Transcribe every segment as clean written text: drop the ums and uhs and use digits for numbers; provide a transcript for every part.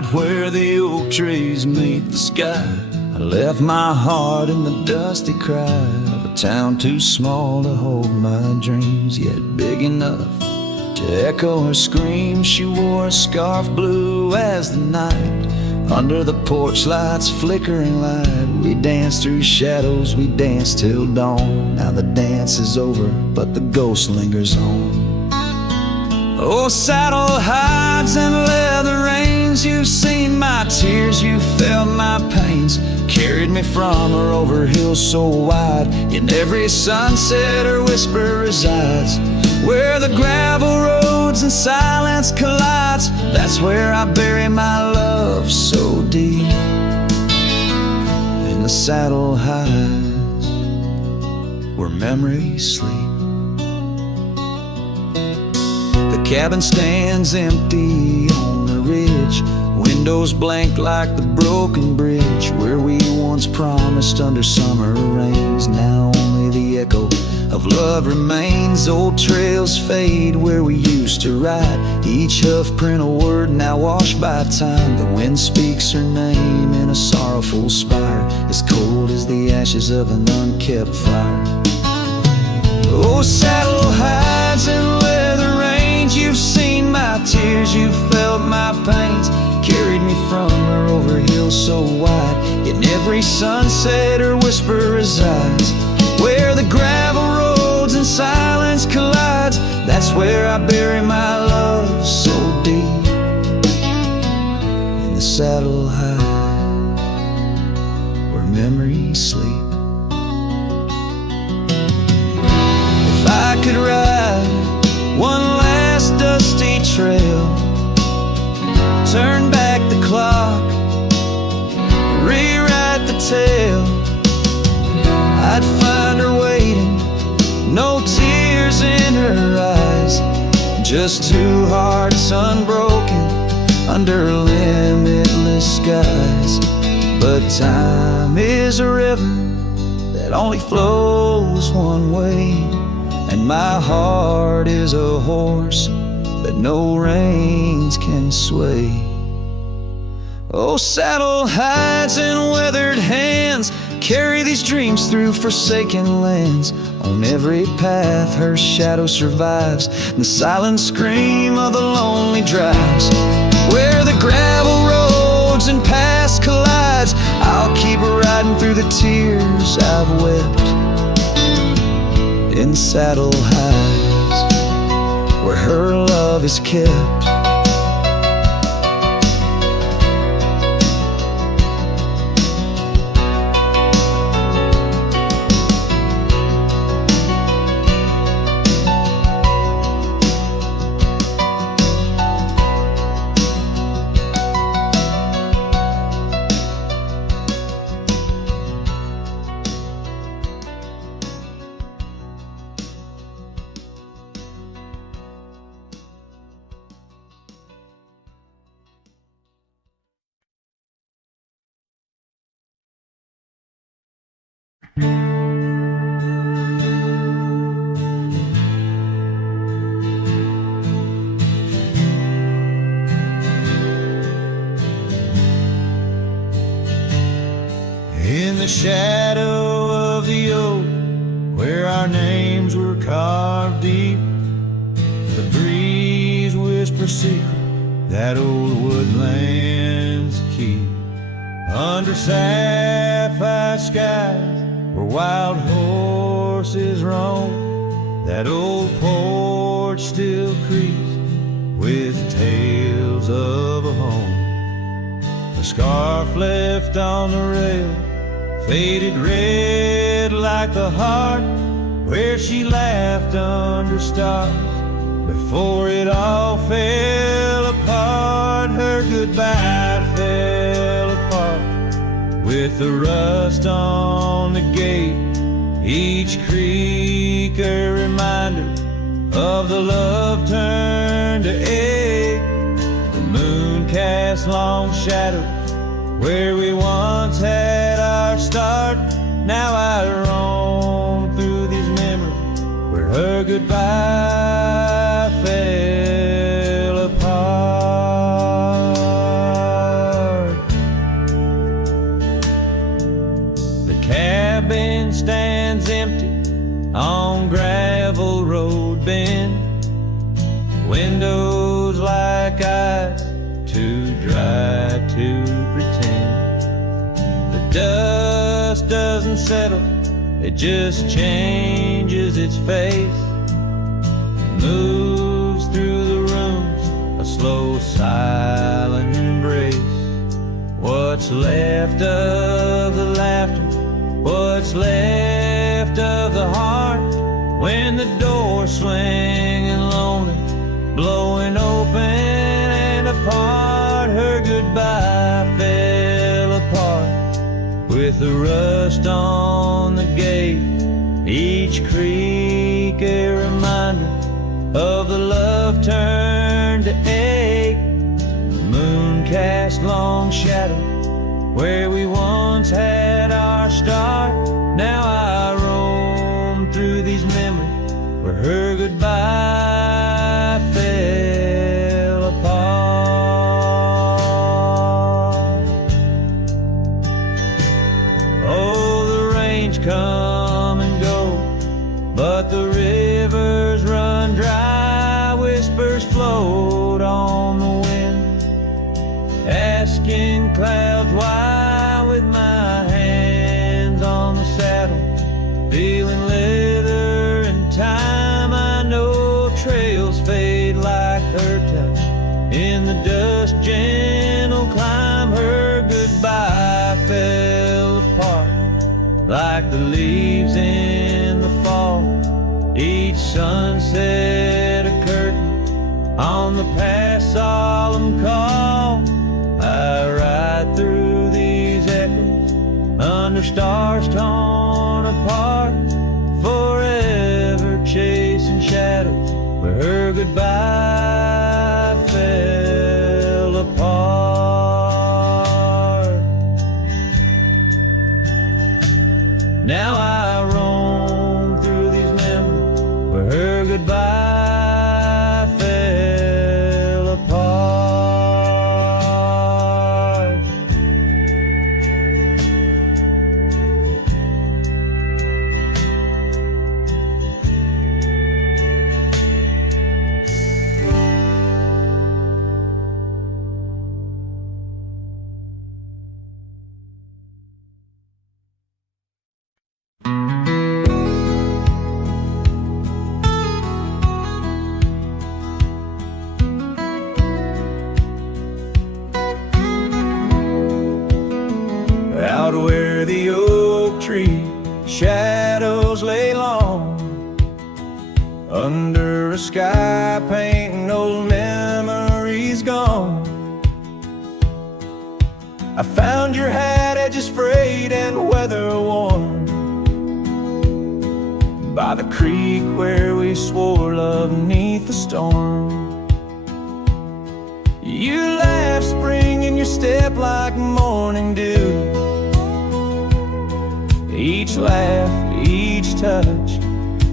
out where the oak trees meet the sky. I left my heart in the dusty cry of a town too small to hold my dreams, yet big enough to echo her scream. She wore a scarf blue as the night. Under the porch lights flickering light, we danced through shadows, we danced till dawn. Now the dance is over, but the ghost lingers on. Oh, saddle hides and leather reins, you've seen my tears, you felt my pains. Carried me from her over hills so wide. In every sunset her whisper resides. Where the gravel roads and silence collides, that's where I bury my love so deep. In the saddle hides where memories sleep. The cabin stands empty on the ridge, windows blank like the broken bridge where we once promised under summer rains. Now only the echo of love remains. Old trails fade where we used to ride, each hoof print a word now washed by time. The wind speaks her name in a sorrowful spire, as cold as the ashes of an unkept fire. Oh, saddle hides and leather reins, you've seen my tears, you've felt my pains. Carried me from her over hills so wide. In every sunset her whisper resides. Where the gravel roads and silence collides, that's where I bury my love so deep. In the saddle hides where memories sleep. If I could ride one last dusty trail, turn back the clock, rewrite the tale, I'd find her waiting, no tears in her eyes, just two hearts unbroken under limitless skies. But time is a river that only flows one way, and my heart is a horse that no reins can sway. Oh, saddle hides and weathered hands carry these dreams through forsaken lands. On every path her shadow survives, the silent scream of the lonely drives. Where the gravel roads and past collides, I'll keep riding through the tears I've wept. In saddle hides where her love is kept. In the shadow of the oak, where our names were carved deep, the breeze whispers secret that old woodlands keep. Under sapphire skies where wild horses roam, that old porch still creaks with tales of a home. A scarf left on the rail, faded red like the heart where she laughed under stars before it all fell apart. Her goodbye fell apart with the rust on the gate, each creak a reminder of the love turned to ache. The moon cast long shadows where we once had our start. Now I roam through these memories where her goodbye fell apart. windows like eyes, too dry to pretend. The dust doesn't settle, it just changes its face, moves through the rooms, a slow silent embrace. What's left of the laughter, what's left of the heart, when the door's swinging lonely, blowing open and apart. Her goodbye fell apart with the rust on the gate, each creak a reminder of the love turned to ache. The moon cast long shadow where we once had our start. Now I roam through these memories where her goodbye fell apart. Oh, the rains come and go, but the rivers run dry. Whispers float on the wind, asking clouds why. With my hands on the saddle, feeling leather and time, I know trails fade like her touch in the dust. Gentle climb, her goodbye fell apart like the leaves in the fall. Each sunset a curtain on the past solemn call. I ride through these echoes under stars torn apart, forever chasing shadows where her goodbye fell apart. Now I roam through these memories where her goodbye fell apart. Out where the oak tree shadows lay long, under a sky painting old memories gone, I found your hat, edges frayed and weather worn, by the creek where we swore love 'neath the storm. You laughed, spring in your step like morning dew. Each laugh, each touch,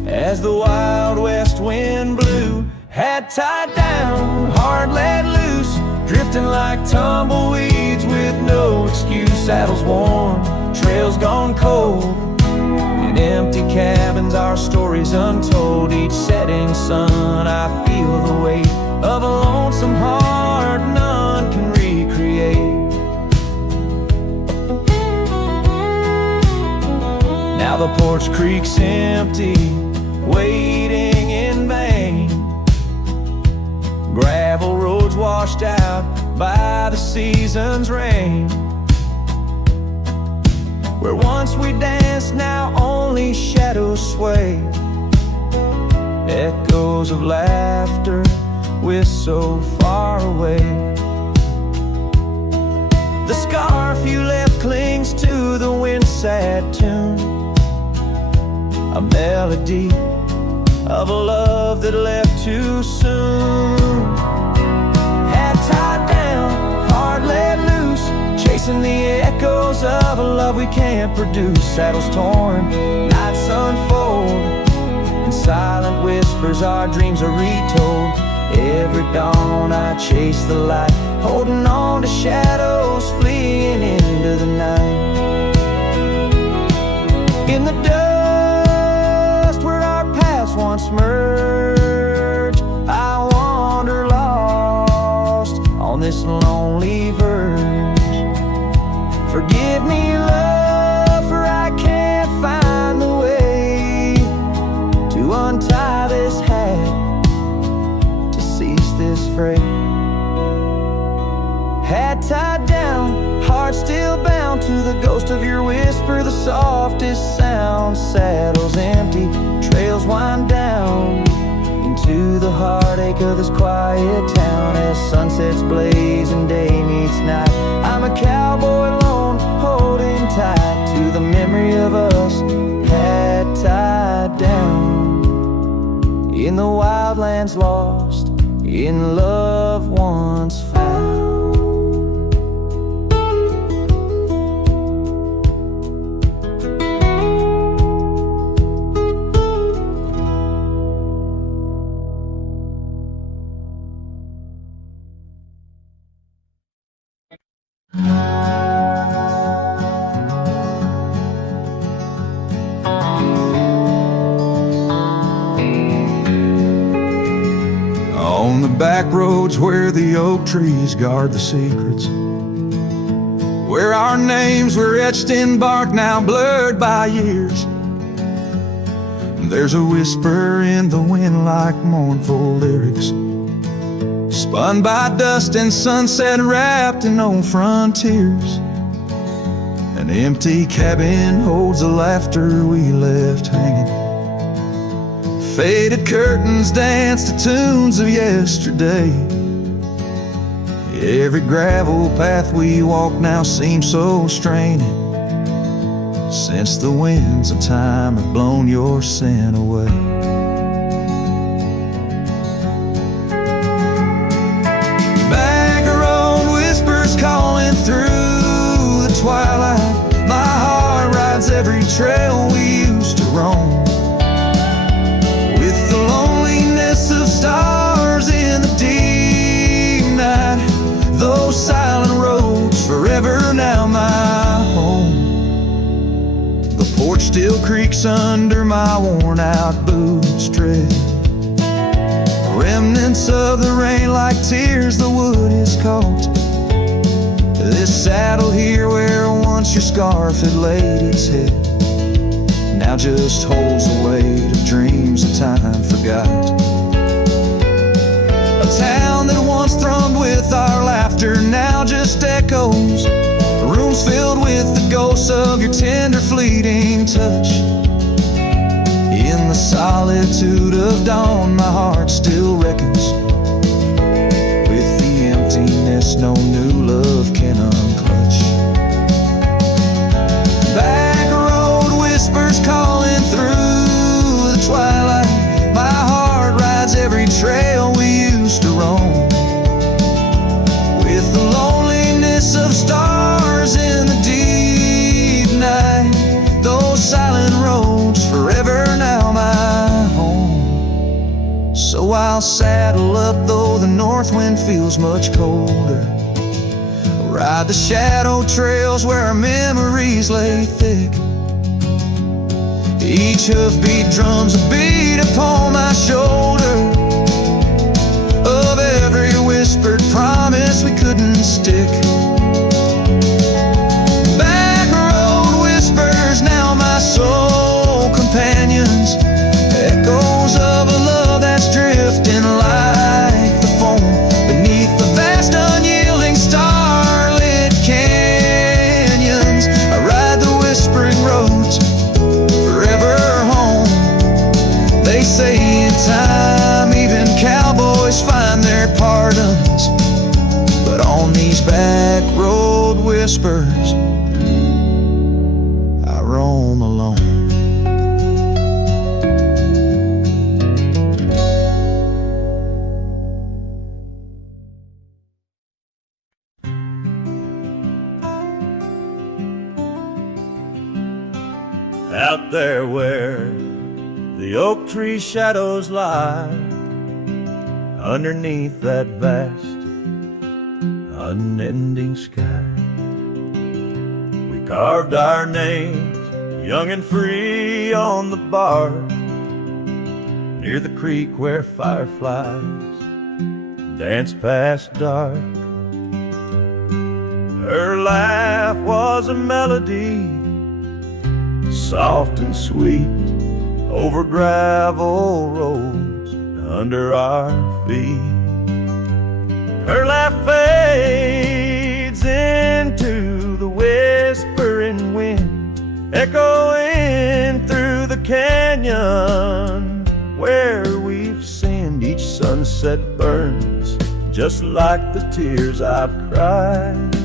as the wild west wind blew. Hat tied down, heart let loose, drifting like tumbleweeds with no excuse. Saddles worn, trails gone cold, in empty cabins our stories untold. Each setting sun I feel the weight of a lonesome heart none can recreate. Now the porch creak's empty, waiting in vain. Gravel roads washed out by the season's rain. Where once we danced, now only shadows sway. Echoes of laughter we're so far away. The scarf you left clings to the wind-sad tune, a melody of a love that left too soon. Hat tied down, heart let loose, chasing the echoes of a love we can't produce. Saddles torn, nights unfold, in silent whispers our dreams are retold. Every dawn I chase the light, holding on to shadows fleeing into the night. In the dust where our paths once merged, I want to untie this hat, to cease this fray. Hat tied down, heart still bound to the ghost of your whisper, the softest sound. Saddles empty, trails wind down into the heartache of this quiet town. As sunsets blaze and day meets night, I'm a cowboy alone, holding tight to the memory of us, hat tied down in the wildlands, lost in love once found. On the back roads where the oak trees guard the secrets, where our names were etched in bark now blurred by years, there's a whisper in the wind like mournful lyrics, spun by dust and sunset wrapped in old frontiers. An empty cabin holds the laughter we left hanging. Faded curtains dance to tunes of yesterday. Every gravel path we walk now seems so straining, since the winds of time have blown your sin away. Back road whispers calling through the twilight. My heart rides every trail we used to roam, with the loneliness of stars in the deep night. Those silent roads forever now my home. The porch still creaks under my worn out boots tread. Remnants of the rain like tears the wood is caught. This saddle here where once your scarf had laid its head now just holds the weight of dreams that time forgot. A town that once thrummed with our laughter now just echoes. Rooms filled with the ghosts of your tender fleeting touch. In the solitude of dawn my heart still reckons with the emptiness no new love can unclutch. Back road whispers calling through the twilight. My heart rides every trail we used to roam, with the loneliness of stars in the deep night. Those silent roads forever now my home. So I'll saddle up though the north wind feels much colder, ride the shadow trails where our memories lay thick. Each hoofbeat drums a beat upon my shoulder of every whispered promise we couldn't stick. Back road whispers now my soul companions, echoes of a love that's drifting like the foam beneath the vast unyielding starlit canyons. I ride the whispering roads forever home. They say in time even cowboys find their pardons, but on these back road whispers I roam alone. Out there where the oak tree shadows lie, underneath that vast unending sky, we carved our names young and free on the bar, near the creek where fireflies dance past dark. Her laugh was a melody, soft and sweet, over gravel roads under our feet. Her laugh fades into the whispering wind, echoing through the canyon where we've sinned. Each sunset burns just like the tears I've cried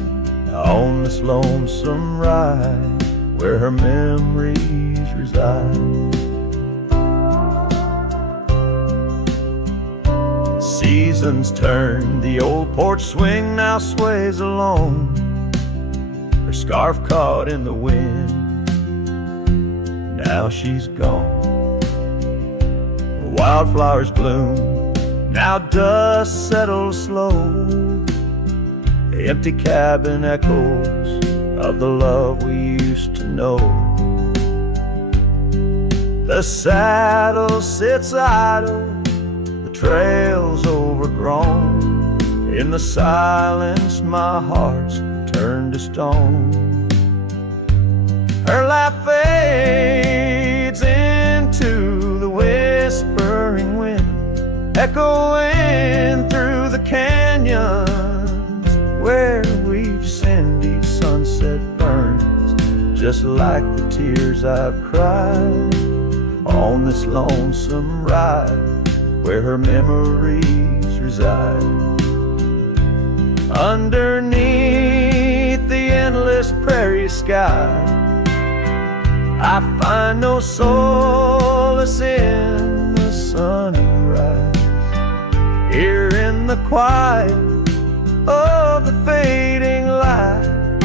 on this lonesome ride where her memories reside. Seasons turn, the old porch swing now sways alone, her scarf caught in the wind. Now she's gone. Wildflowers bloom, now dust settles slow. The empty cabin echoes of the love we used to know. The saddle sits idle, the trail's overgrown. In the silence my heart's turned to stone. Her laugh fades into the whispering wind, echoing through the canyons where we've sinned. Each sunset burns just like the tears I've cried on this lonesome ride where her memories reside. Underneath the endless prairie sky, I find no solace in the sunrise. Here in the quiet of the fading light,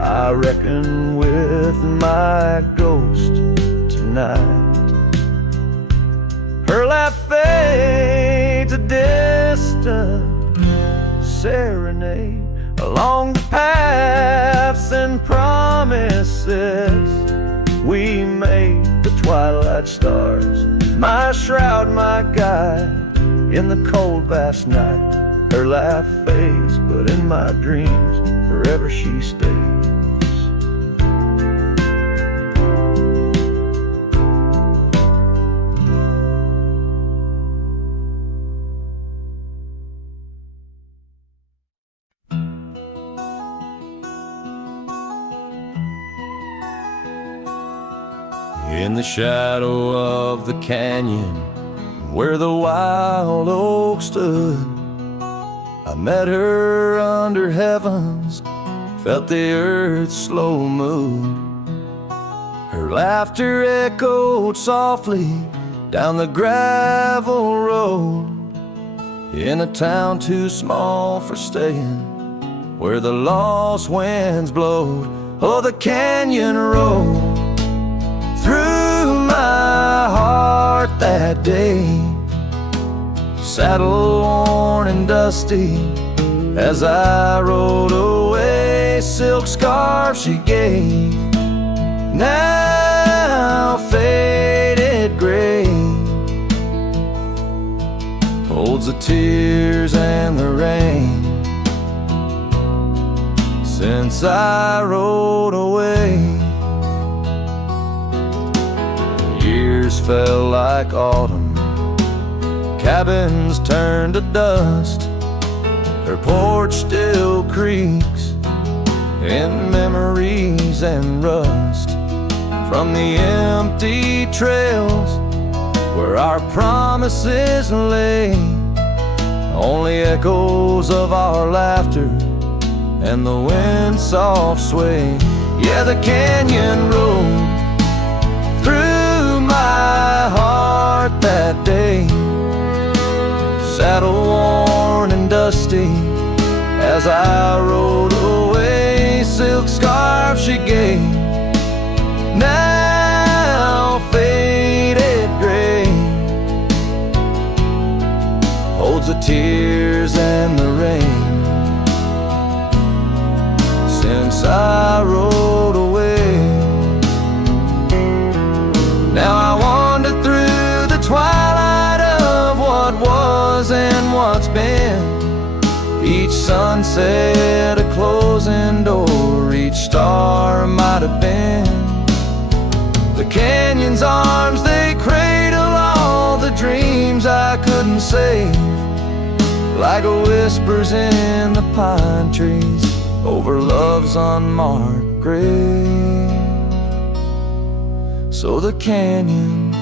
I reckon with my ghost tonight. Her laugh fades, a distant serenade along the paths and promises we made. The twilight stars, my shroud, my guide in the cold vast night. Her laugh fades, but in my dreams forever she stays. In the shadow of the canyon where the wild oak stood, I met her under heavens, felt the earth's slow move. Her laughter echoed softly down the gravel road, in a town too small for staying, where the lost winds blowed. Oh, the canyon road through my heart that day, saddle worn and dusty as I rode away. Silk scarf she gave, now faded gray, holds the tears and the rain since I rode away. Years fell like autumn, cabins turned to dust, her porch still creaks in memories and rust. From the empty trails where our promises lay, only echoes of our laughter and the wind's soft sway. Yeah, the canyon road through my heart that day, saddle worn and dusty as I rode away. Silk scarf she gave, now faded gray, holds the tears and the rain since I rode away. Now I wander through the twilight of what was and what's been, each sunset a closing door, each star might have been. The canyon's arms, they cradle all the dreams I couldn't save, like whispers in the pine trees over love's unmarked grave. So the canyon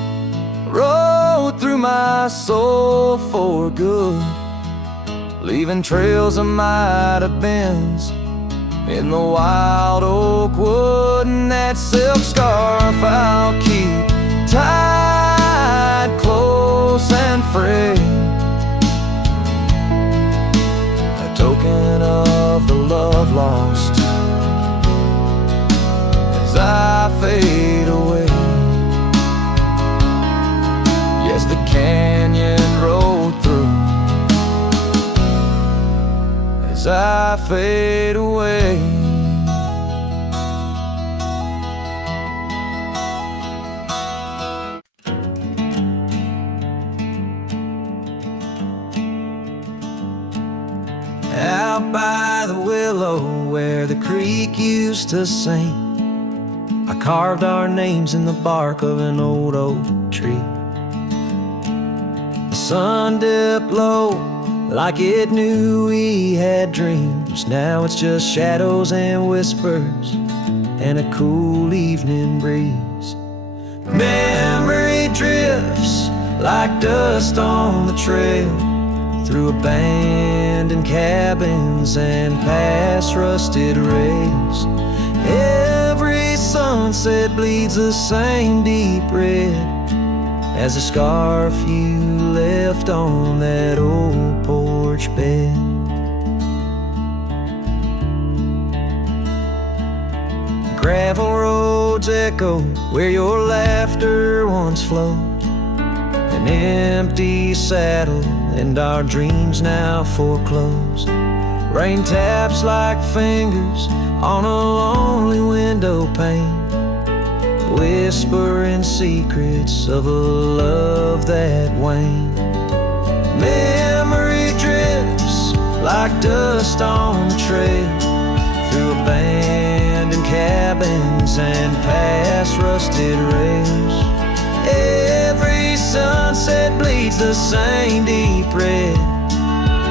rode through my soul for good, leaving trails of might have beens in the wild oak wood. And that silk scarf I'll keep tied close and frayed, a token of the love lost as I fade away. Yes, the canyon rolled through as I fade away. Out by the willow where the creek used to sing, I carved our names in the bark of an old oak tree. The sun dipped low like it knew we had dreams. Now it's just shadows and whispers and a cool evening breeze. Memory drifts like dust on the trail, through abandoned cabins and past rusted rails. Every sunset bleeds the same deep red as the scarf you left on that old porch bed. Gravel roads echo where your laughter once flowed, an empty saddle and our dreams now foreclosed. Rain taps like fingers on a lonely window pane, whispering secrets of a love that waned. Memory drifts like dust on the trail, through abandoned cabins and past rusted rails. Every sunset bleeds the same deep red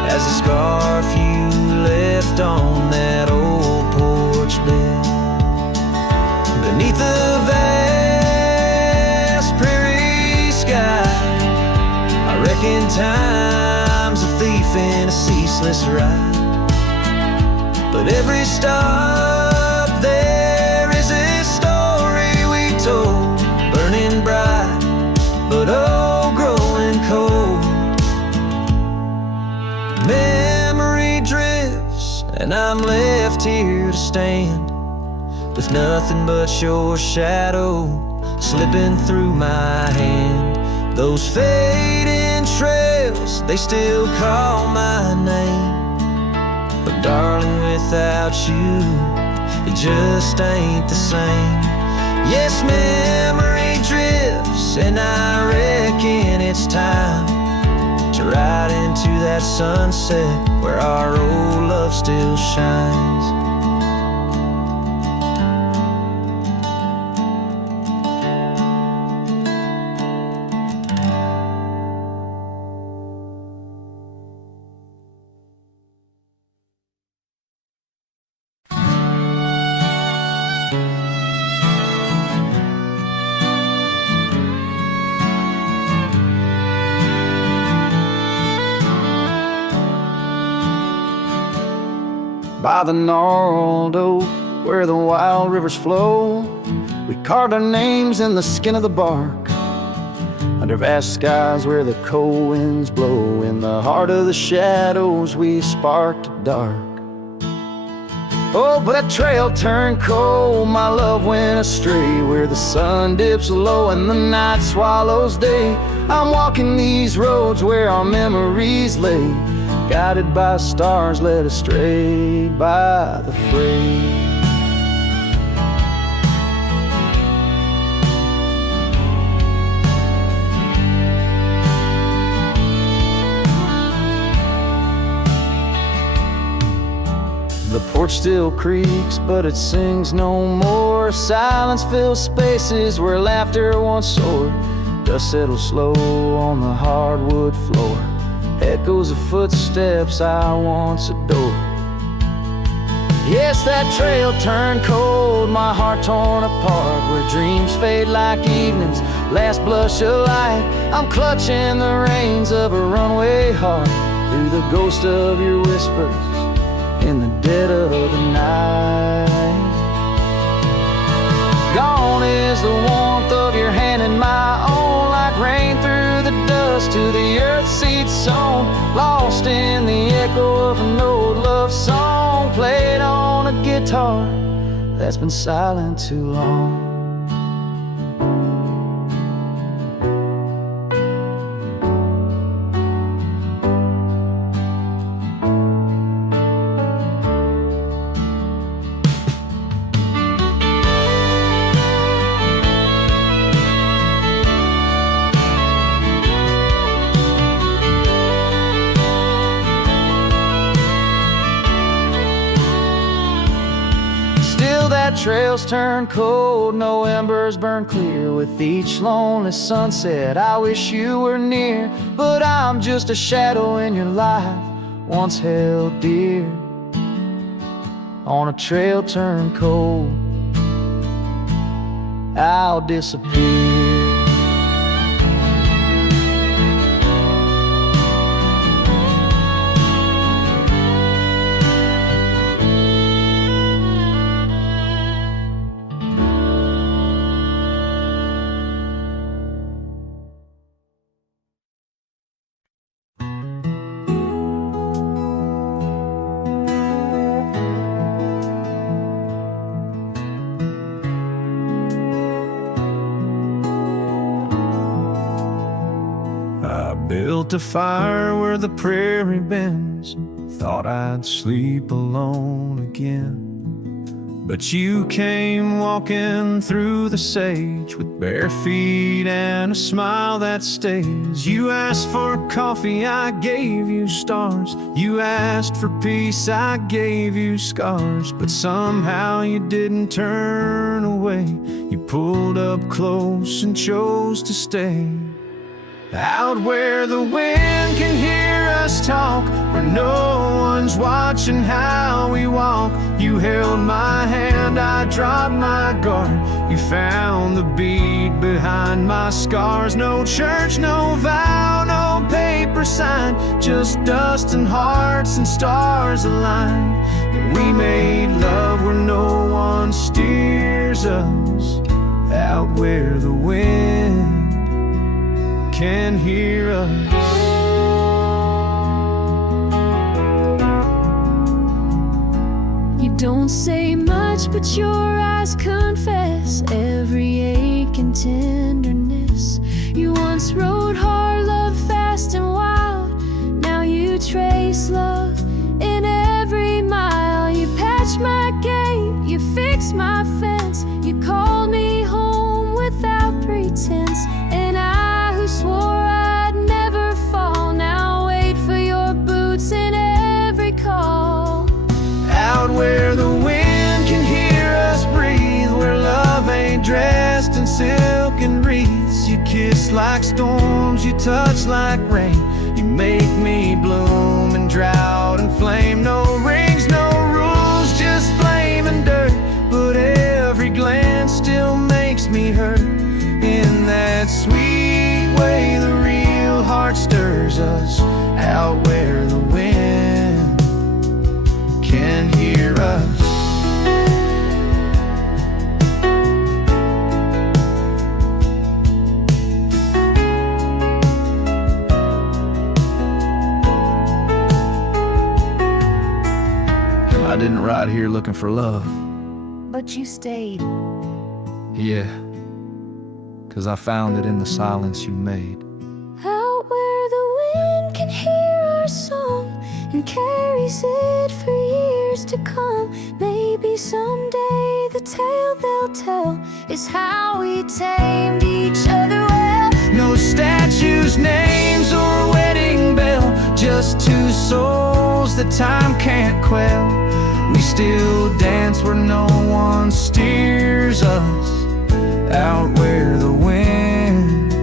as the scarf you left on that old porch bed. Beneath the vast prairie sky, I reckon time's a thief in a ceaseless ride. But every stop there is a story we told, burning bright but oh, growing cold. Memory drifts and I'm left here to stand, with nothing but your shadow slipping through my hand. Those fading trails, they still call my name, but darling, without you, it just ain't the same. Yes, memory drifts, and I reckon it's time to ride into that sunset where our old love still shines. By the gnarled oak where the wild rivers flow, we carved our names in the skin of the bark. Under vast skies where the cold winds blow, in the heart of the shadows we sparked a dark. Oh, but that trail turned cold, my love went astray, where the sun dips low and the night swallows day. I'm walking these roads where our memories lay, guided by stars led astray by the fray. The porch still creaks, but it sings no more. Silence fills spaces where laughter once soared. Dust settles slow on the hardwood floor. Echoes of footsteps I once adored. Yes, that trail turned cold, my heart torn apart, where dreams fade like evening's last blush of light. I'm clutching the reins of a runaway heart through the ghost of your whispers in the dead of the night. Gone is the warmth of your hand in my own, like rain through the dust to the earth seed sown. Lost in the echo of an old love song, played on a guitar that's been silent too long. Trails turn cold, no embers burn clear. With each lonely sunset, I wish you were near. But I'm just a shadow in your life, once held dear. On a trail turned cold, I'll disappear. Built a fire where the prairie bends, thought I'd sleep alone again. But you came walking through the sage with bare feet and a smile that stays. You asked for coffee, I gave you stars. You asked for peace, I gave you scars. But somehow you didn't turn away. You pulled up close and chose to stay. Out where the wind can hear us talk, where no one's watching how we walk. You held my hand, I dropped my guard. You found the beat behind my scars. No church, no vow, no paper sign, just dust and hearts and stars aligned. We made love where no one steers us, out where the wind can hear us. You don't say much, but your eyes confess every ache and tenderness. You once rode hard, loved fast and wild. Now you trace love in every mile. You patched my gate, you fixed my fence. You called me home without pretense. And I who swore I'd never fall, now wait for your boots in every call. Out where the wind can hear us breathe, where love ain't dressed in silk and wreaths. You kiss like storms, you touch like rain. You make me bloom in drought and flame. No rings, no rules, just flame and dirt. But every glance still makes me hurt. In that sweet way the real heart stirs us, out where the wind can hear us. I didn't ride here looking for love, But you stayed. yeah, 'cause I found it in the silence you made. Out where the wind can hear our song and carries it for years to come. Maybe someday the tale they'll tell is how we tamed each other well. No statues, names, or wedding bell, just two souls that time can't quell. We still dance where no one steers us, out where the wind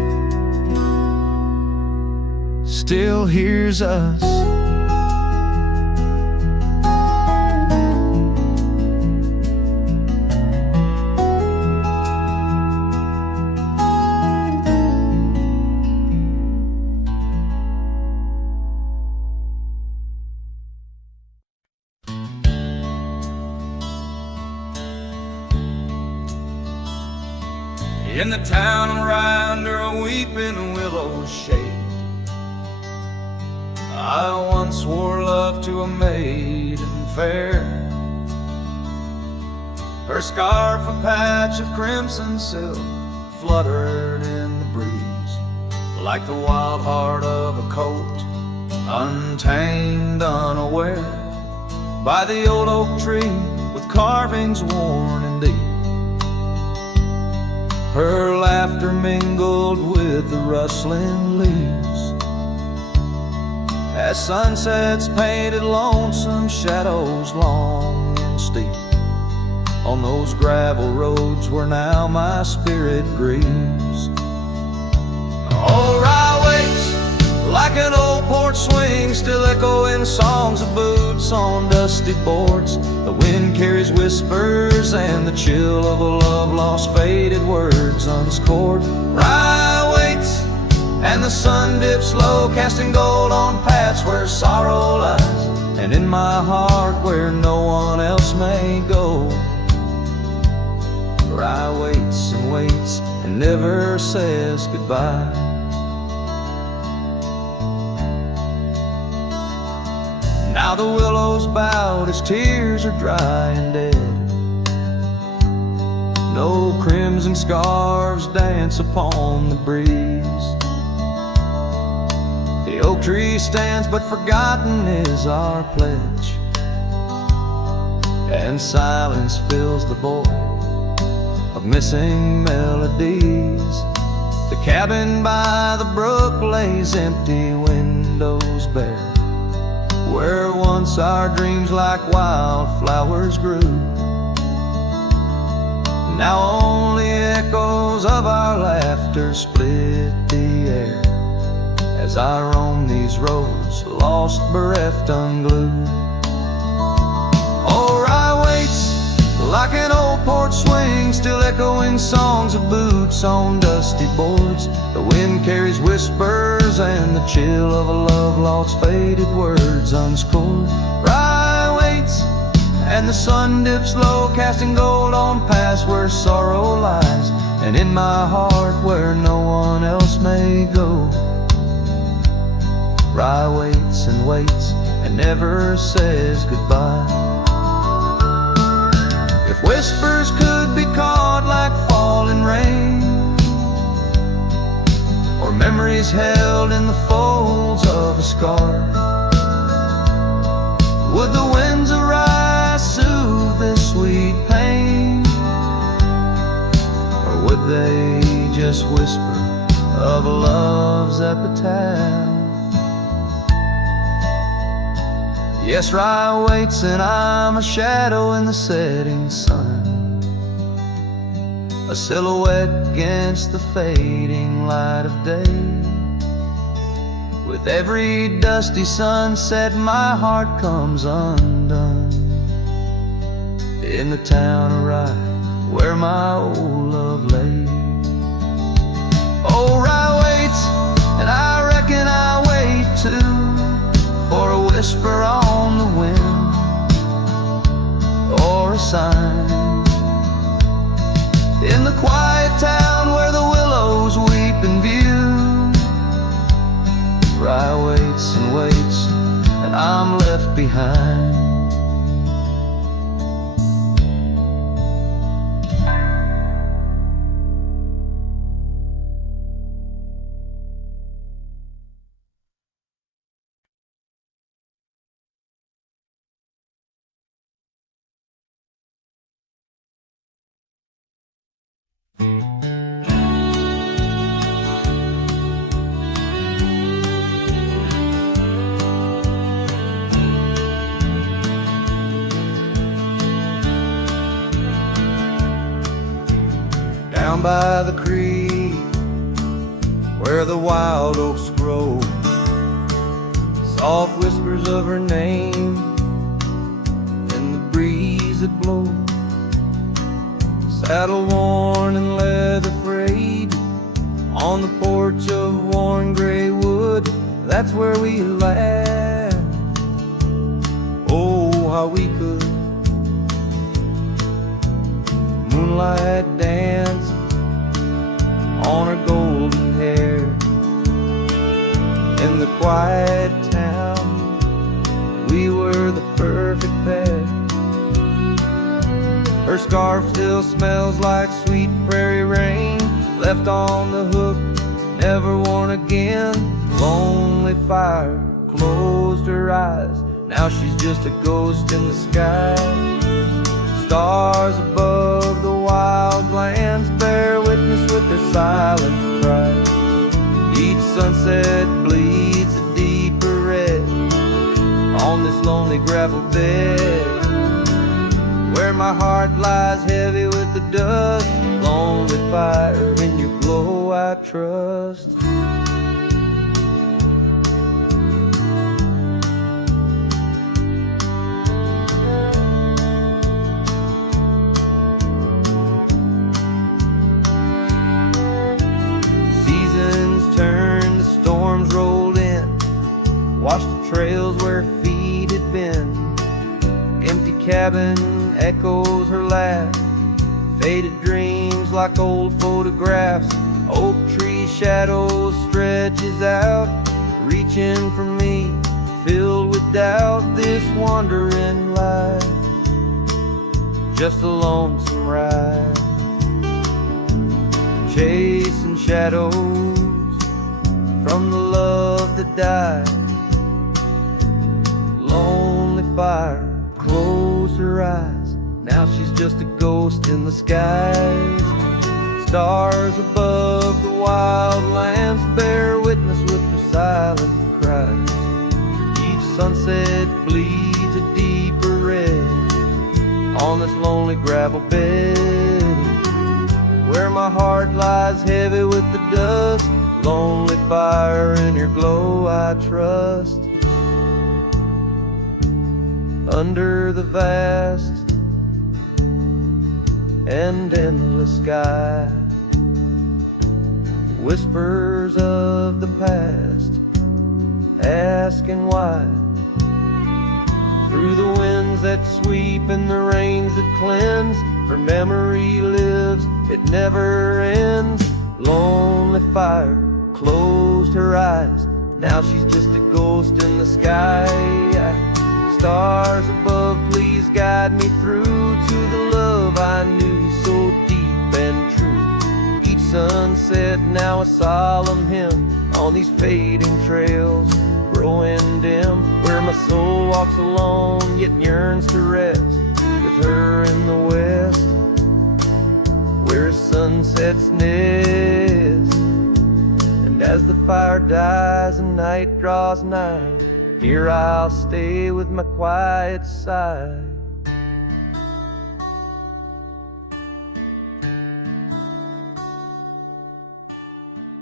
still hears us. In the town right under a weeping willow shade, I once swore love to a maiden fair. Her scarf, a patch of crimson silk, fluttered in the breeze, like the wild heart of a colt, untamed, unaware, by the old oak tree with carvings worn and deep. Her laughter mingled with the rustling leaves, as sunsets painted lonesome shadows long and steep on those gravel roads where now my spirit grieves. Oh, Rye waits like an old porch swing, still echoing songs of boots on dusty boards. The wind carries whispers and the chill of a love lost, faded words on its chord. Rye waits and the sun dips low, casting gold on paths where sorrow lies, and in my heart where no one else may go. Rye waits and waits and never says goodbye. Now the willows bowed as tears are dry and dead. No crimson scarves dance upon the breeze. The oak tree stands, but forgotten is our pledge, and silence fills the void of missing melodies. The cabin by the brook lays empty, windows bare, where once our dreams like wildflowers grew. Now only echoes of our laughter split the air, as I roam these roads, lost, bereft, unglued. Oh, Rye waits like an old porch swing, still echoing songs of boots on dusty boards. The wind carries whispers and the chill of a love lost, faded words unscored. Rye waits and the sun dips low, casting gold on paths where sorrow lies, and in my heart where no one else may go. Rye waits and waits and never says goodbye. If whispers could be caught like falling rain, or memories held in the folds of a scarf, would the winds arise soothe this sweet pain, or would they just whisper of love's epitaph? Yes, Rye waits and I'm a shadow in the setting sun, a silhouette against the fading light of day. With every dusty sunset my heart comes undone, in the town of Rye where my old love lay. Oh, Rye waits and I reckon I wait too, for a whisper on the wind, or a sign in the quiet town where the willows weep in view. Rye waits and waits and I'm left behind. Down by the creek where the wild oaks grow, soft whispers of her name in the breeze that blows. Saddle worn and leather frayed on the porch of worn gray wood, that's where we laugh. Oh, how we could. Moonlight dance on her golden hair. In the quiet town, we were the perfect pair. Her scarf still smells like sweet prairie rain, left on the hook, never worn again. Lonely fire closed her eyes, now she's just a ghost in the sky. Stars above the wild lands bear witness with their silent cries. Each sunset bleeds a deeper red on this lonely gravel bed, where my heart lies heavy with the dust. Lonely fire, in your glow I trust. Seasons turn, the storms rolled in, washed the trails where feet had been. Empty cabin echoes her laugh, faded dreams like old photographs. Oak tree shadows stretches out, reaching for me, filled with doubt. This wandering life, just a lonesome ride, chasing shadows from the love that died. Lonely fire closed her eyes, now she's just a ghost in the skies. Stars above the wild lands bear witness with their silent cries. Each sunset bleeds a deeper red on this lonely gravel bed, where my heart lies heavy with the dust. Lonely fire, in your glow I trust. Under the vast and endless sky, whispers of the past, asking why. Through the winds that sweep and the rains that cleanse, her memory lives, it never ends. Lonely fire closed her eyes, now she's just a ghost in the sky. Stars above, please guide me through to the love I knew so deep and true. Each sunset now a solemn hymn on these fading trails growing dim, where my soul walks alone yet yearns to rest with her in the west, where sunsets nest. And as the fire dies and night draws nigh, here I'll stay with my quiet sigh.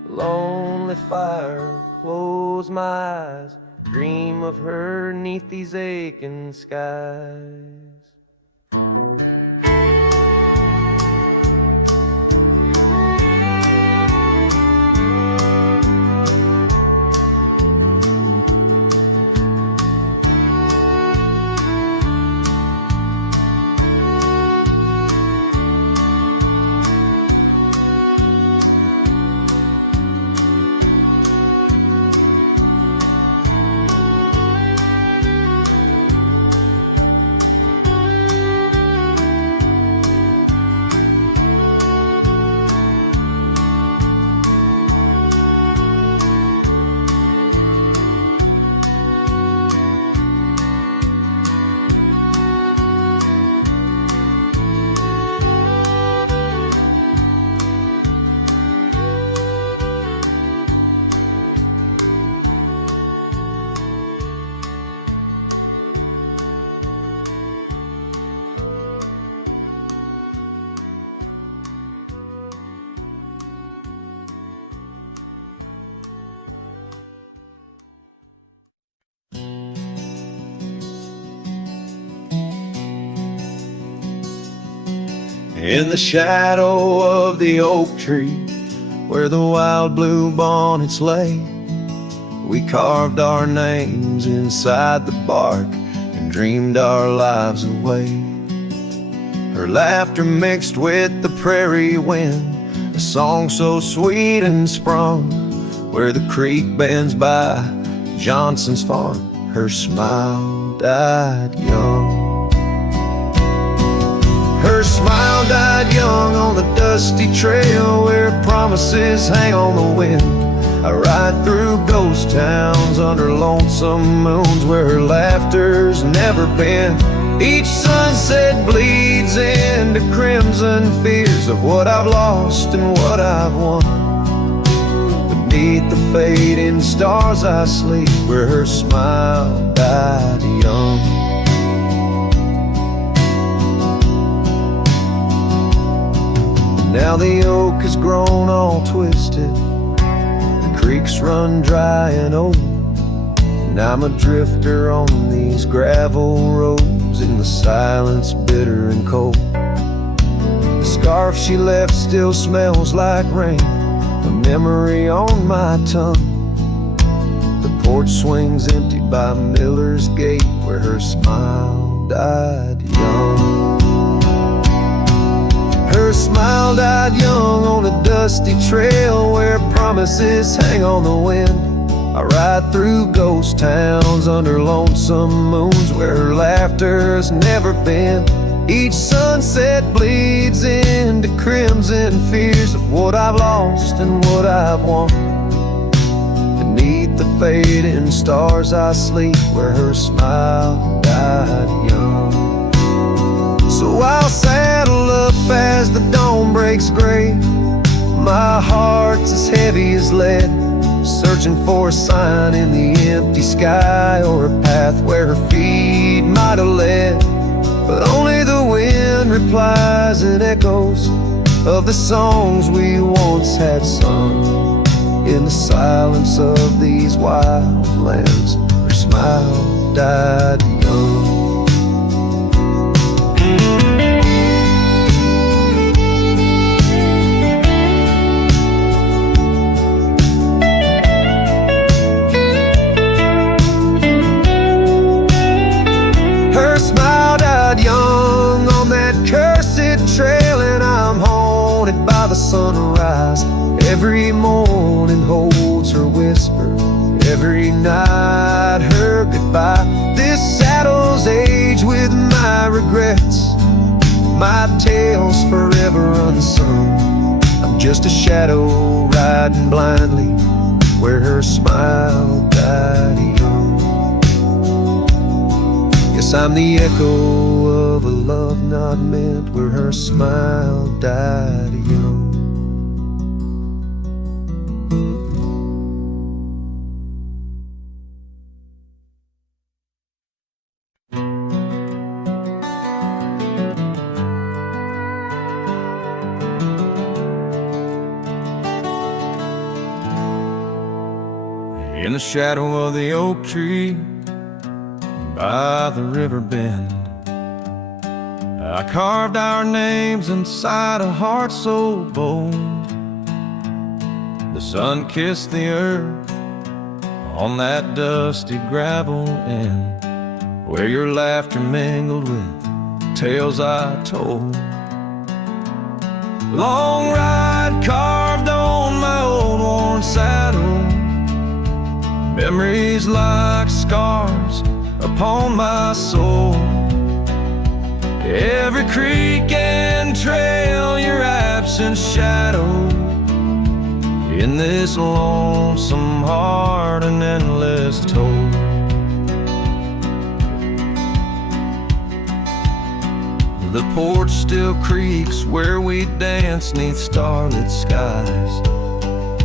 Lonely fire, close my eyes, dream of her 'neath these aching skies. In the shadow of the oak tree, where the wild blue bonnets lay, we carved our names inside the bark and dreamed our lives away. Her laughter mixed with the prairie wind, a song so sweet and sprung, where the creek bends by Johnson's farm. Her smile died young. Her smile died young on the dusty trail where promises hang on the wind. I ride through ghost towns under lonesome moons where her laughter's never been. Each sunset bleeds into crimson fears of what I've lost and what I've won. Beneath the fading stars I sleep where her smile died young. Now the oak has grown all twisted, the creeks run dry and old, and I'm a drifter on these gravel roads in the silence bitter and cold. The scarf she left still smells like rain, a memory on my tongue. The porch swings empty by Miller's Gate where her smile died young. Her smile died young on a dusty trail where promises hang on the wind. I ride through ghost towns under lonesome moons where her laughter's never been. Each sunset bleeds into crimson fears of what I've lost and what I've won. Beneath the fading stars I sleep where her smile died young. So I'll saddle up as the dawn breaks gray. My heart's as heavy as lead, searching for a sign in the empty sky or a path where her feet might have led. But only the wind replies in echoes of the songs we once had sung. In the silence of these wild lands, her smile died young. Her smile died young on that cursed trail, and I'm haunted by the sunrise. Every morning holds her whisper, every night her goodbye. This saddle's age with my regrets, my tale's forever unsung. I'm just a shadow riding blindly where her smile died young. Yes, I'm the echo of a love not meant where her smile died young. In the shadow of the oak tree by the river bend, I carved our names inside a heart so bold. The sun kissed the earth on that dusty gravel end, where your laughter mingled with tales I told. Long ride carved on my old worn saddle, memories like scars upon my soul. Every creek and trail, your absent shadow in this lonesome heart, an endless toll. The porch still creaks where we dance neath starlit skies,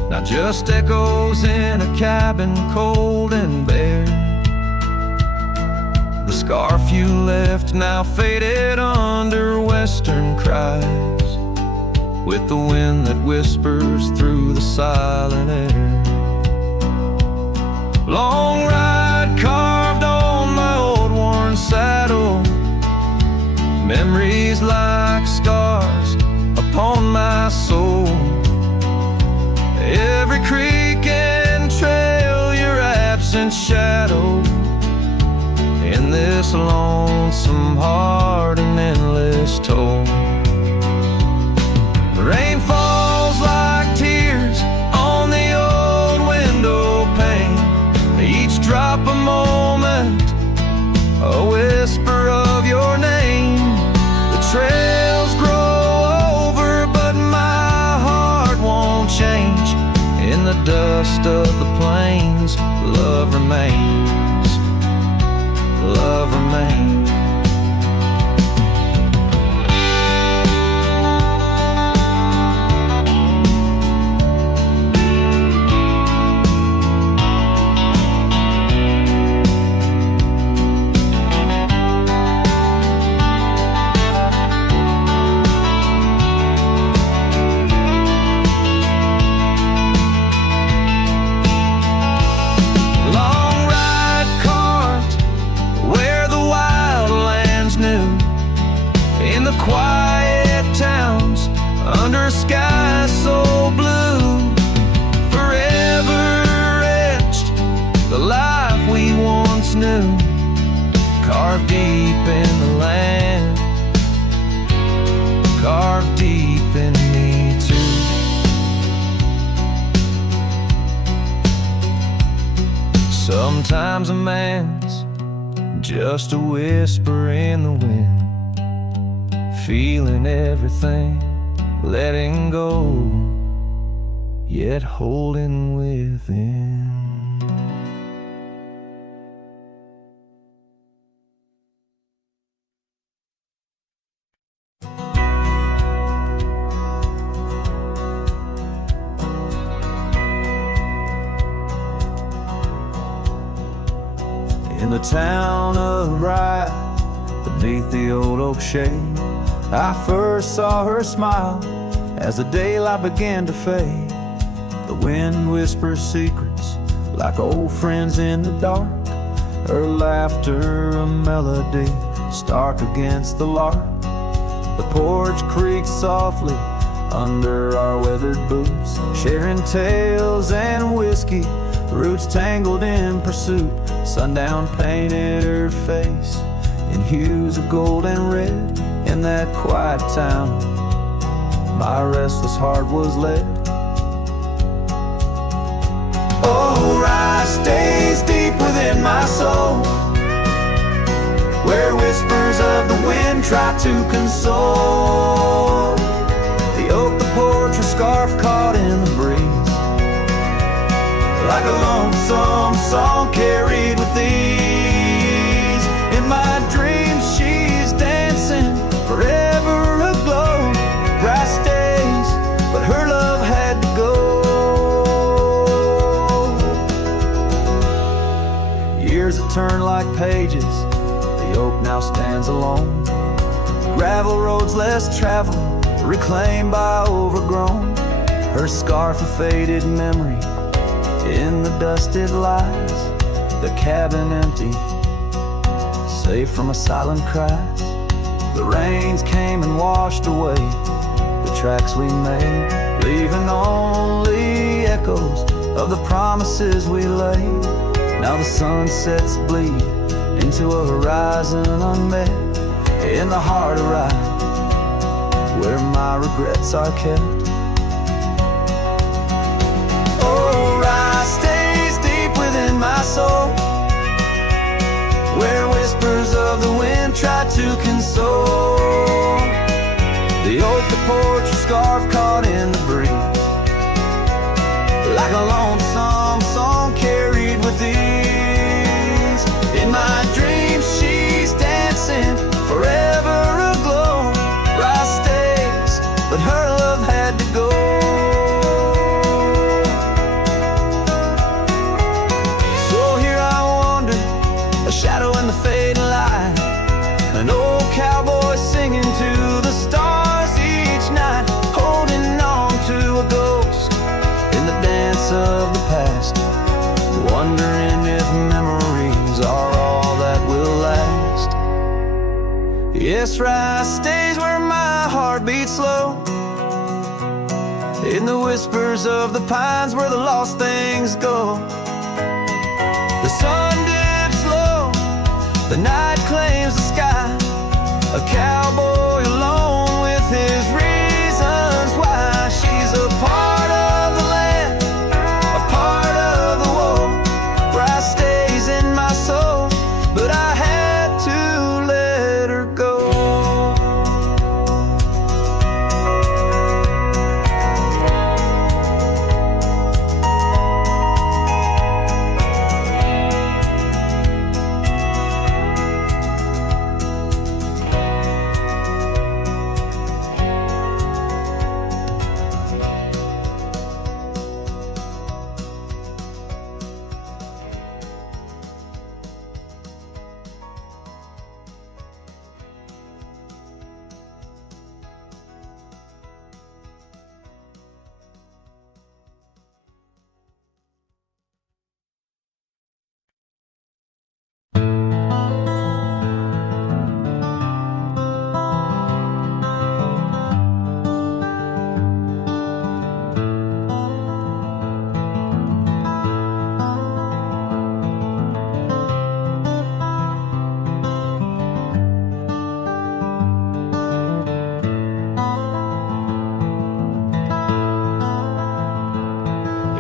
not just echoes in a cabin cold and bare. The scarf you left now faded under western cries, with the wind that whispers through the silent air. Long ride carved on my old worn saddle, memories like scars innocent shadow in this lonesome heart, an endless toll. Rain falls like tears on the old window pane, each drop a moment, a whisper of your name. The trails grow over, but my heart won't change. In the dust of the plains, love remains, love remains. Quiet towns under skies so blue, forever etched the life we once knew, carved deep in the land, carved deep in me too. Sometimes a man's just a whisper in the wind, feeling everything, letting go, yet holding within. In the town of Bryan, beneath the old oak shade, I first saw her smile as the daylight began to fade. The wind whispers secrets like old friends in the dark, her laughter a melody stark against the lark. The porch creaks softly under our weathered boots, sharing tales and whiskey, roots tangled in pursuit. Sundown painted her face in hues of gold and red. In that quiet town, my restless heart was led. Oh, Rye stays deep within my soul, where whispers of the wind try to console. The oak, the porch, a scarf caught in the breeze, like a lonesome song carried with ease. In my dreams she's dancing, forever aglow. Rye stays, but her love had to go. Years have turned like pages, the oak now stands alone. Gravel roads less traveled, reclaimed by overgrown. Her scarf a faded memory, in the dusted lies. The cabin empty, safe from a silent cries. The rains came and washed away the tracks we made, leaving only echoes of the promises we laid. Now the sunsets bleed into a horizon unmet, in the heart of Rye, where my regrets are kept. Oh, Rye stays deep within my soul, where whispers of the wind try to console. The oak, the porch, a scarf caught in the breeze, like a lonesome song carried with ease. In my dreams she's dancing, forever aglow. Rye stays, but her love had to go. So here I wander, a shadow in the fading light, an old cowboy singing to the stars each night, holding on to a ghost in the dance of the past, wondering if memories are all that will last. Yes, Rye stays where my heart beats slow, in the whispers of the pines where the lost things go. The sun dips low, the night claims the sky. A cowboy alone with his reasons why. She's a part of the land, a part of the woe. Pride stays in my soul, but I had to let her go.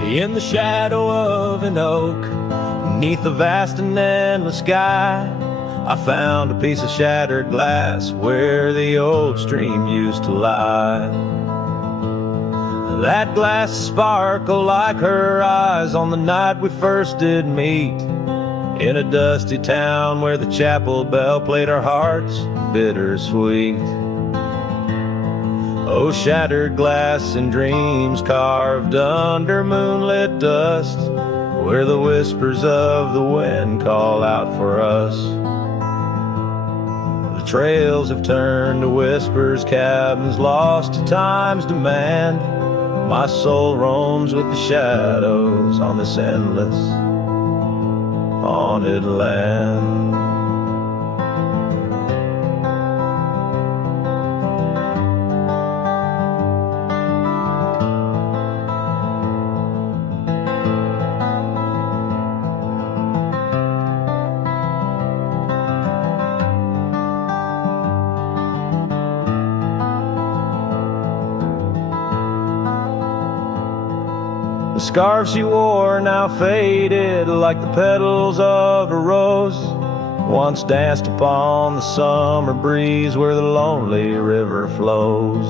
In the shadow of an oak, beneath the vast and endless sky, I found a piece of shattered glass where the old stream used to lie. That glass sparkled like her eyes on the night we first did meet, in a dusty town where the chapel bell played our hearts bittersweet. Oh, shattered glass and dreams carved under moonlit dust, where the whispers of the wind call out for us. The trails have turned to whispers, cabins lost to time's demand. My soul roams with the shadows on this endless haunted land. The scarf she wore now faded like the petals of a rose, once danced upon the summer breeze where the lonely river flows.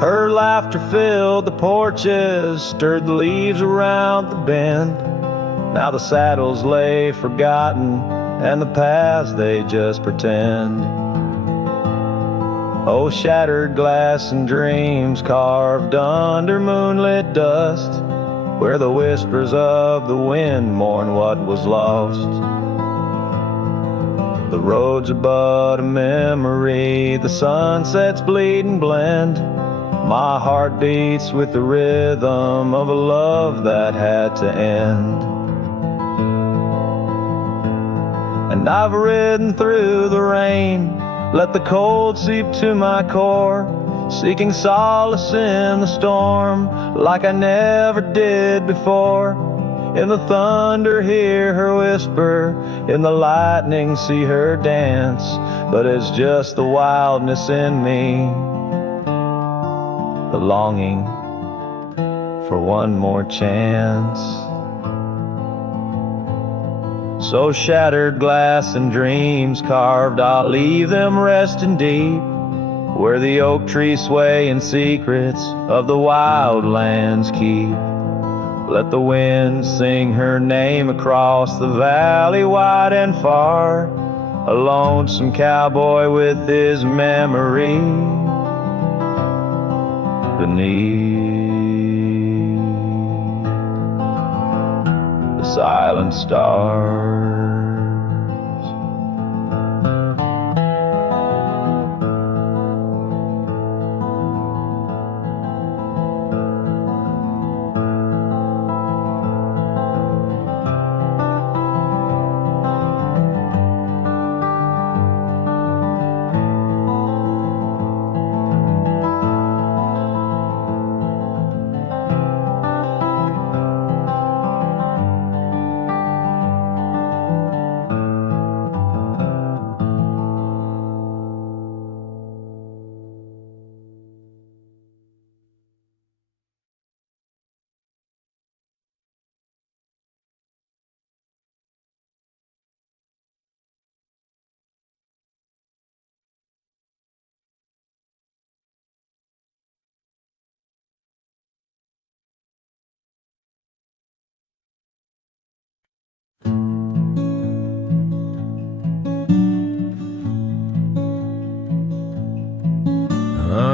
Her laughter filled the porches, stirred the leaves around the bend. Now the saddles lay forgotten, and the paths they just pretend. Oh, shattered glass and dreams carved under moonlit dust, where the whispers of the wind mourn what was lost. The roads are but a memory, the sunsets bleed and blend. My heart beats with the rhythm of a love that had to end. And I've ridden through the rain, let the cold seep to my core, seeking solace in the storm like I never did before. In the thunder hear her whisper, in the lightning see her dance, but it's just the wildness in me, the longing for one more chance. So shattered glass and dreams carved, I'll leave them resting deep, where the oak trees sway and secrets of the wild lands keep. Let the wind sing her name across the valley wide and far, a lonesome cowboy with his memory beneath the silent stars.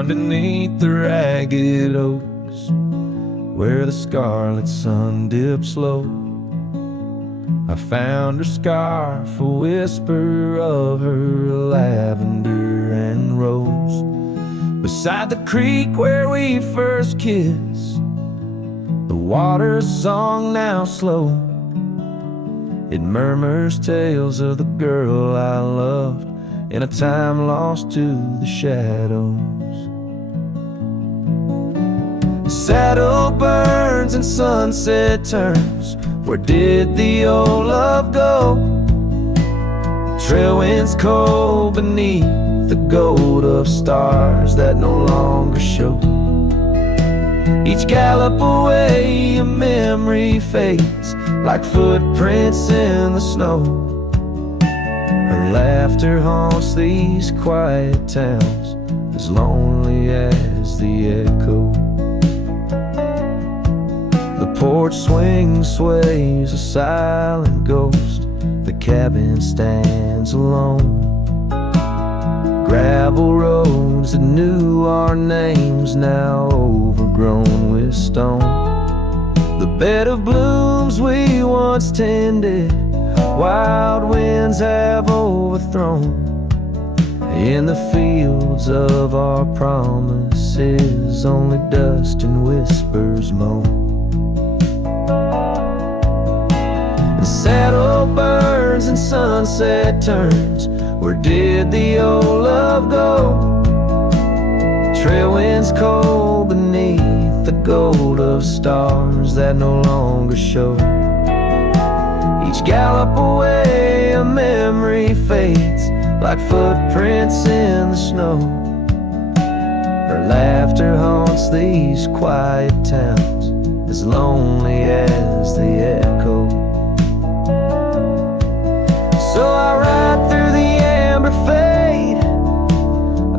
underneath the ragged oaks, where the scarlet sun dips low. I found her scarf, a whisper of her lavender and rose. Beside the creek where we first kissed, the water's song now slow. It murmurs tales of the girl I loved in a time lost to the shadows. Saddle burns and sunset turns. Where did the old love go? Trail winds cold beneath the gold of stars that no longer show. Each gallop away a memory fades like footprints in the snow. Her laughter haunts these quiet towns, as lonely as the echo. The porch swing sways, a silent ghost. The cabin stands alone. Gravel roads that knew our names, now overgrown with stone. The bed of blooms we once tended, wild winds have overthrown. In the fields of our promises, only dust and whispers moan. The saddle burns and sunset turns. Where did the old love go? Trail winds cold beneath the gold of stars that no longer show. Each gallop away a memory fades like footprints in the snow. Her laughter haunts these quiet towns, as lonely as the echo. So I ride through the amber fade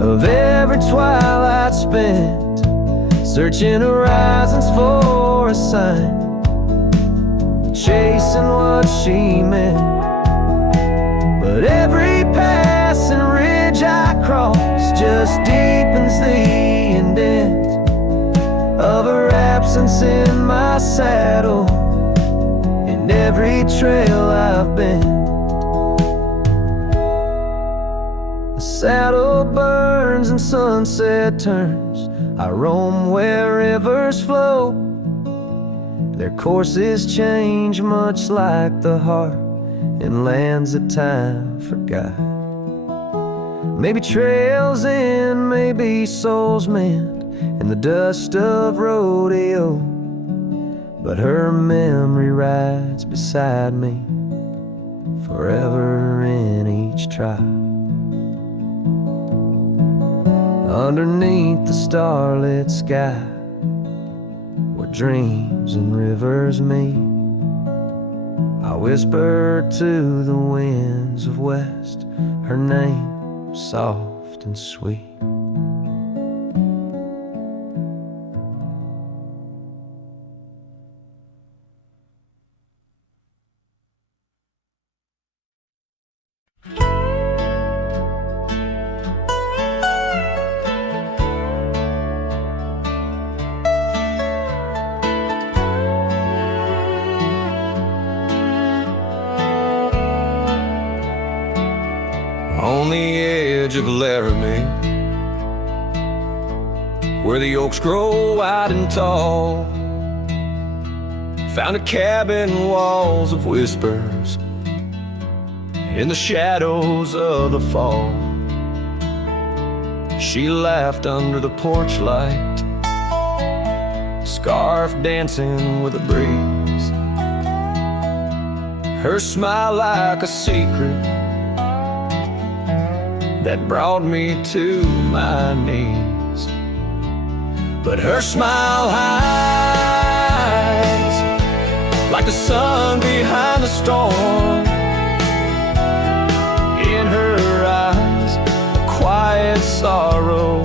of every twilight spent, searching horizons for a sign, chasing what she meant. But every passing ridge I cross just deepens the indent of her absence in my saddle, in every trail I've been. Saddle burns and sunset turns. I roam where rivers flow. Their courses change much like the heart in lands that time forgot. Maybe trails end, maybe souls mend in the dust of rodeo, but her memory rides beside me forever in each tribe. Underneath the starlit sky, where dreams and rivers meet, I whisper to the winds of west her name, soft and sweet. On the edge of Laramie, where the oaks grow wide and tall, found a cabin, walls of whispers in the shadows of the fall. She laughed under the porch light, scarf dancing with a breeze, her smile like a secret that brought me to my knees. But her smile hides like the sun behind the storm. In her eyes, a quiet sorrow,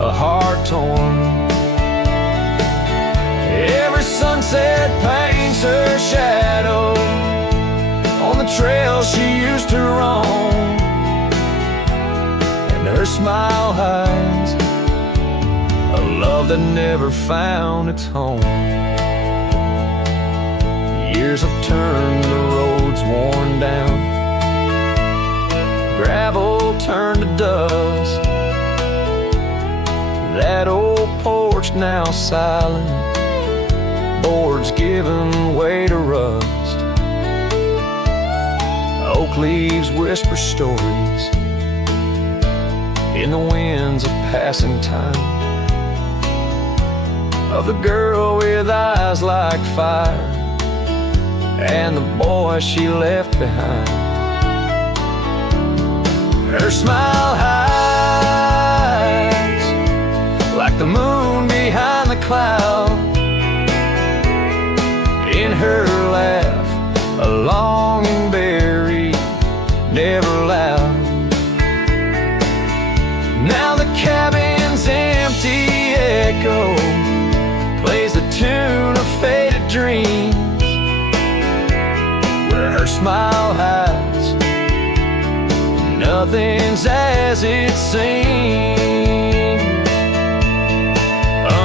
a heart torn. Every sunset paints her shadow on the trail she used to roam. Her smile hides love that never found its home. Years have turned the roads worn down, gravel turned to dust. That old porch now silent, boards giving way to rust. Oak leaves whisper stories in the winds of passing time, of the girl with eyes like fire and the boy she left behind. Her smile hides like the moon behind the cloud. In her laugh, a longing buried, never loud. Now the cabin's empty echo plays the tune of faded dreams. Where her smile hides, nothing's as it seems.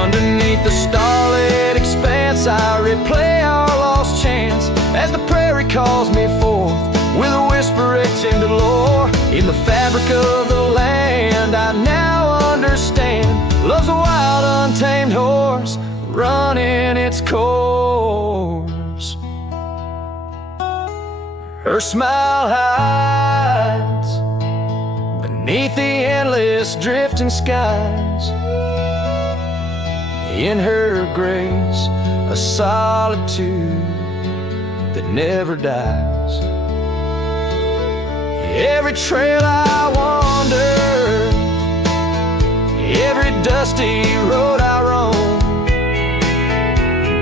Underneath the starlit expanse, I replay our lost chance as the prairie calls me forth with a whisper akin to lore. In the fabric of the land, I now understand love's a wild, untamed horse running its course. Her smile hides beneath the endless drifting skies. In her grace, a solitude that never dies. Every trail I wander, every dusty road I roam,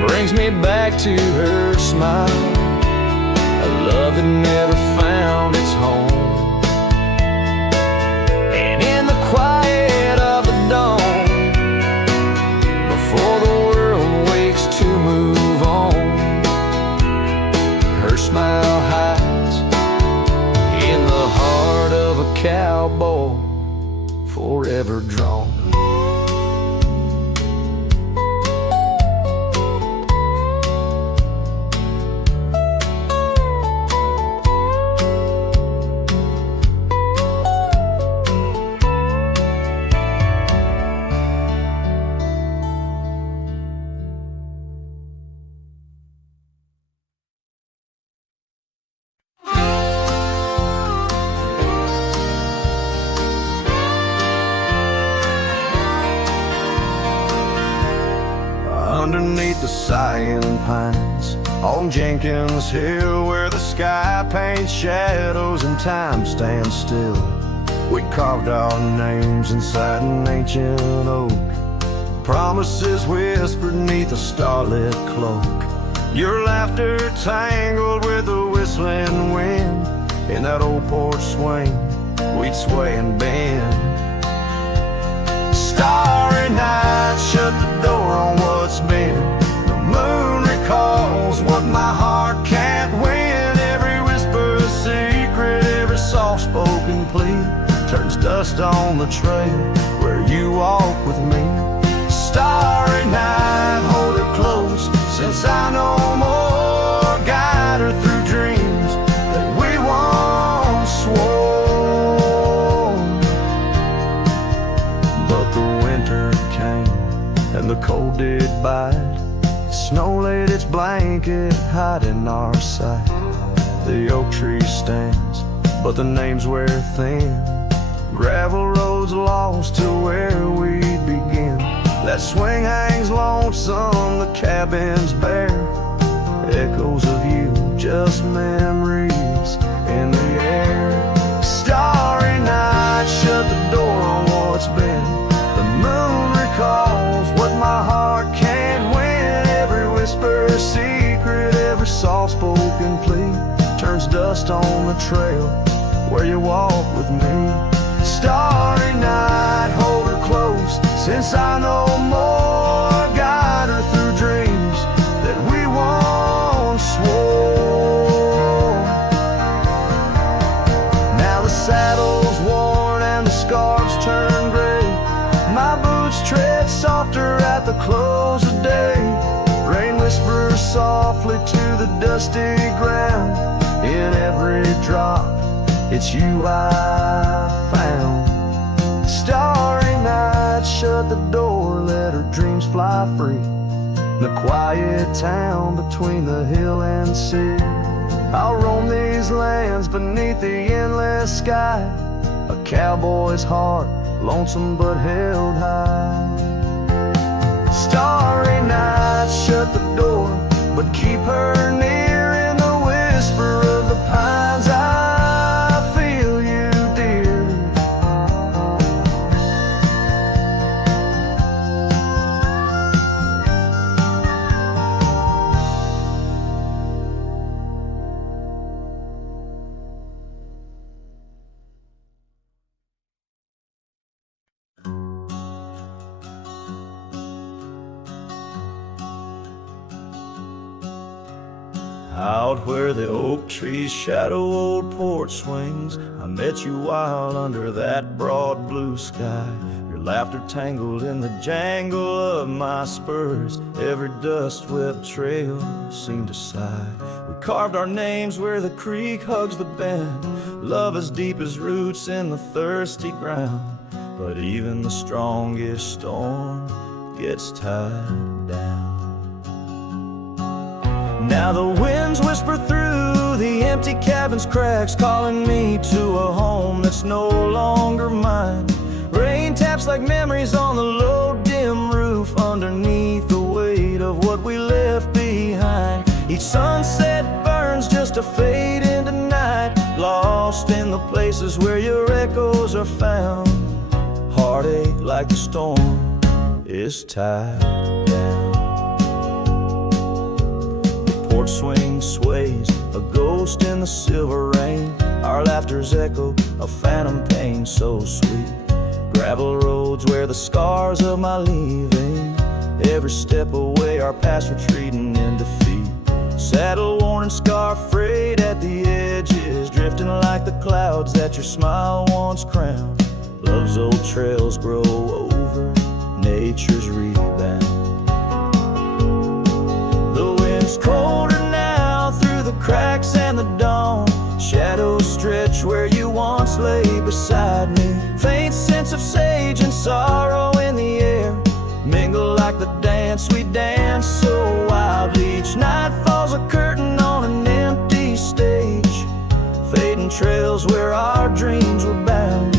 brings me back to her smile, a love that never found its home. And in the quiet of the dawn, before the world wakes to move on, her smile hides in the heart of a cowboy, forever drawn. Underneath the sighing pines on Jenkins Hill, where the sky paints shadows and time stands still, we carved our names inside an ancient oak, promises whispered neath a starlit cloak. Your laughter tangled with the whistling wind. In that old porch swing, we'd sway and bend. Starry night shut the door on what's been. The moon recalls what my heart can't win. Every whisper a secret, every soft-spoken plea turns dust on the trail where you walk with me. Starry night, hold her close, since I know more. Guide her through dreams that we once swore. But the winter came and the cold did bite. Snow laid its blanket, hiding our sight. The oak tree stands, but the names wear thin. Gravel roads lost to where we'd begin. That swing hangs lonesome, the cabin's bare. Echoes of you, just memories in the air. Starry night, shut the door on what's been. The moon recalls what my heart can't win. Every whisper a secret, every soft-spoken plea turns dust on the trail where you walk with me. Starry night, hold her close, since I know more. Guide her through dreams that we once swore. Now the saddle's worn and the scarves turn gray. My boots tread softer softly to the dusty ground. In every drop, it's you I found. Starry night, shut the door, let her dreams fly free. The quiet town between the hill and sea. I'll roam these lands beneath the endless sky. A cowboy's heart, lonesome but held high. Starry night, shut the door, but keep her near. In the whisper of the pines, I feel you, dear. Out where the oak trees shadow old porch swings, I met you wild under that broad blue sky. Your laughter tangled in the jangle of my spurs. Every dust-swept trail seemed to sigh. We carved our names where the creek hugs the bend. Love as deep as roots in the thirsty ground. But even the strongest storm gets tied down. Now the winds whisper through the empty cabin's cracks, calling me to a home that's no longer mine. Rain taps like memories on the low, dim roof, underneath the weight of what we left behind. Each sunset burns just to fade into night, lost in the places where your echoes are found. Heartache like the storm is tied down. Porch swing sways, a ghost in the silver rain. Our laughter's echo, a phantom pain so sweet. Gravel roads where the scars of my leaving. Every step away, our past retreating in defeat. Saddle worn and scar frayed at the edges, drifting like the clouds that your smile once crowned. Love's old trails grow over nature's rebound. The wind's colder now through the cracks and the dawn. Shadows stretch where you once lay beside me. Faint sense of sage and sorrow in the air, mingle like the dance we dance so wildly. Each night falls a curtain on an empty stage, fading trails where our dreams were bound.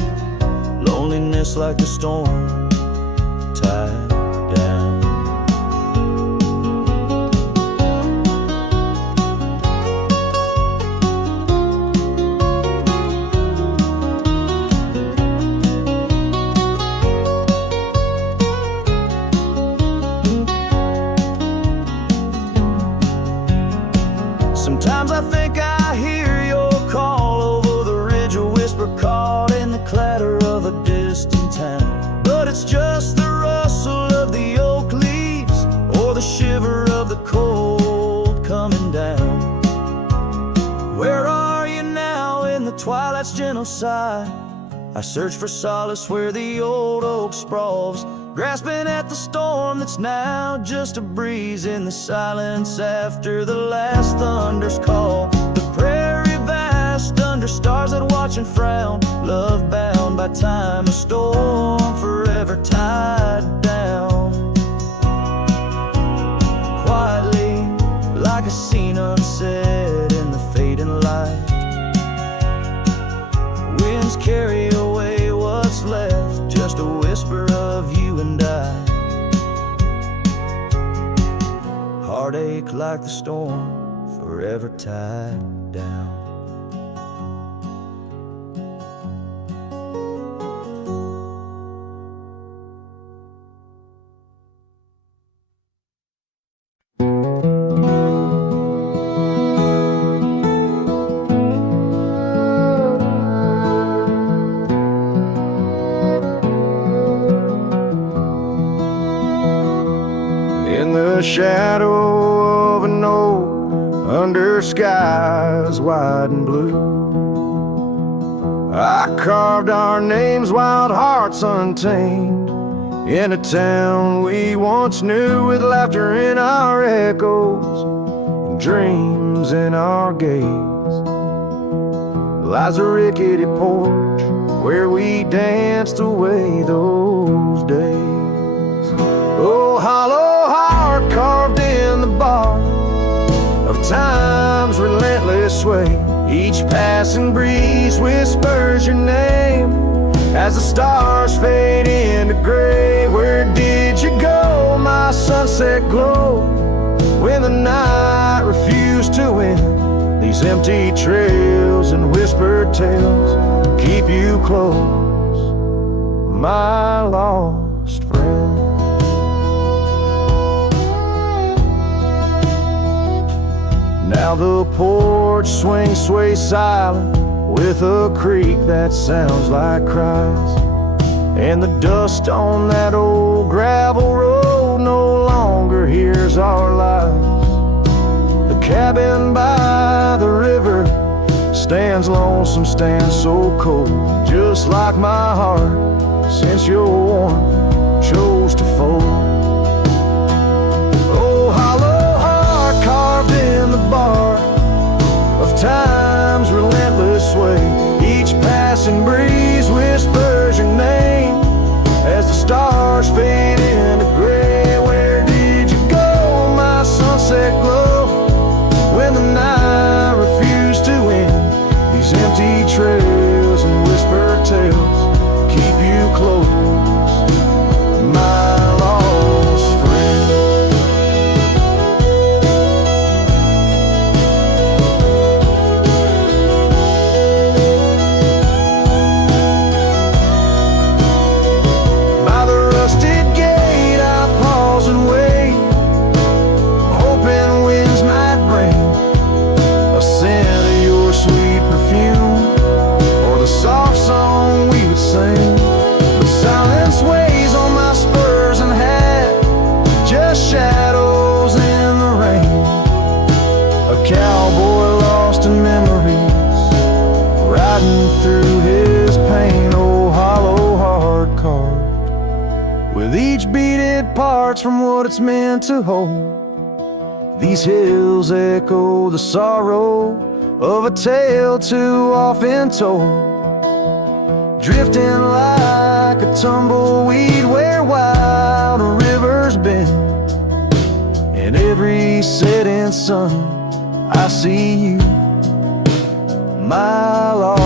Loneliness like the storm tied down. Sometimes I think I hear your call over the ridge, a whisper caught in the clatter of a distant town. But it's just the rustle of the oak leaves, or the shiver of the cold coming down. Where are you now in the twilight's gentle sigh? I search for solace where the old oak sprawls, grasping at the storm that's now just a breeze in the silence after the last thunder's call. The prairie vast under stars that watch and frown, love bound by time, a storm forever tied down. Quietly, like a scene unsaid in the fading light, winds carry away what's left, just a whisper of you and I. Heartache like the storm, forever tied down. In the shadow of an oak, under skies wide and blue, I carved our names, wild hearts untamed, in a town we once knew, with laughter in our echoes dreams in our gaze lies a rickety porch where we danced away those days. Oh, hollow heart carved in the bark of time's relentless sway. Each passing breeze whispers your name as the stars fade into gray. Where did you go, my sunset glow, when the night refused to end? These empty trails and whispered tales keep you close, my lost friend. Now the porch swings, sway silent with a creak that sounds like cries, and the dust on that old gravel road no longer hears our lies. The cabin by the river stands lonesome, stands so cold, just like my heart since your warmth chose to fold. Oh, hollow heart carved in the bark of time's relentless sway. Each passing breeze whispers your name as the stars fade into gray. Where did you go, my sunset glow, when the night refused to end? These empty trails and whispered tales keep you close, my lost friend. By the rusted gate I pause and wait, hoping winds might bring a scent of your sweet perfume, or the soft song we would sing. But silence weighs on my spurs and hat, just shadows in the rain. A cowboy lost in memories, riding through his pain. Oh, hollow heart carved with each beat it parts from what it's meant to hold. These hills echo the sorrow of a tale too often told, drifting like a tumbleweed where wild rivers bend. In every setting sun I see you, my lost